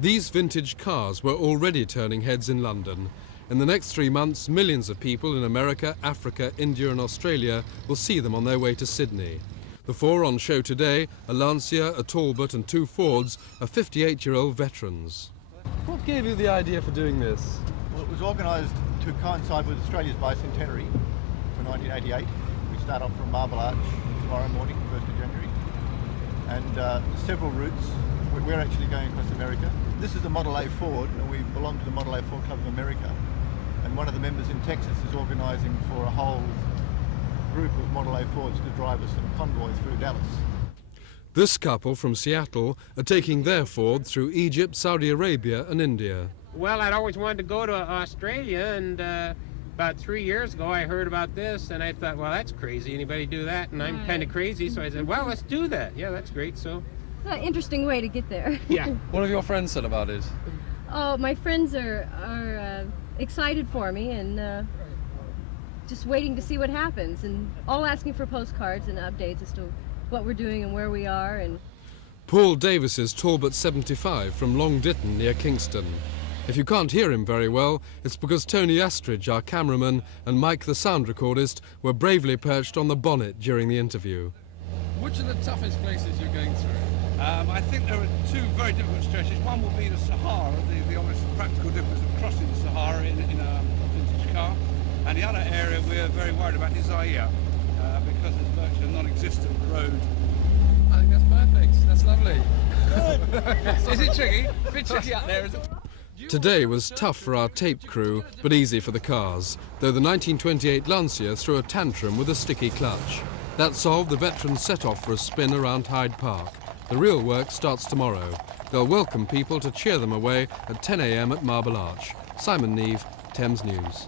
These vintage cars were already turning heads in London. In the next 3 months, millions of people in America, Africa, India and Australia will see them on their way to Sydney. The four on show today, a Lancia, a Talbot and two Fords, are 58-year-old veterans. What gave you the idea for doing this? Well, it was organised to coincide with Australia's BI-CENTENARY for 1988. We start off from Marble Arch tomorrow morning, 1st of January, and several routes. We're actually going across America. This is the Model A Ford, and we belong to the Model A Ford Club of America. And one of the members in Texas is organising for a whole group of Model A Fords to drive us in a convoy through Dallas. This couple from Seattle are taking their Ford through Egypt, Saudi Arabia and India. Well, I'd always wanted to go to Australia, and about 3 years ago I heard about this and I thought, well, that's crazy, anybody do that? And I'm kind of crazy, so I said, well, let's do that. Yeah, that's great. So interesting way to get there. Yeah. What have your friends said about it? Oh, my friends are excited for me and just waiting to see what happens, and all asking for postcards and updates as to what we're doing and where we are. And Paul Davis's Talbot 75 from Long Ditton near Kingston. If you can't hear him very well, it's because Tony Astridge, our cameraman, and Mike, the sound recordist, were bravely perched on the bonnet during the interview. Which are the toughest places you're going through? I think there are two very difficult stretches. One will be the Sahara, the obvious practical difference of crossing the Sahara in a vintage car. And the other area we're very worried about is Zaire, because it's virtually a non-existent road. I think that's perfect. That's lovely. Good. Is it tricky? A bit tricky out there, is it? Today was tough for our tape crew, but easy for the cars, though the 1928 Lancia threw a tantrum with a sticky clutch. That solved, the veterans set off for a spin around Hyde Park. The real work starts tomorrow. They'll welcome people to cheer them away at 10 a.m. at Marble Arch. Simon Neave, Thames News.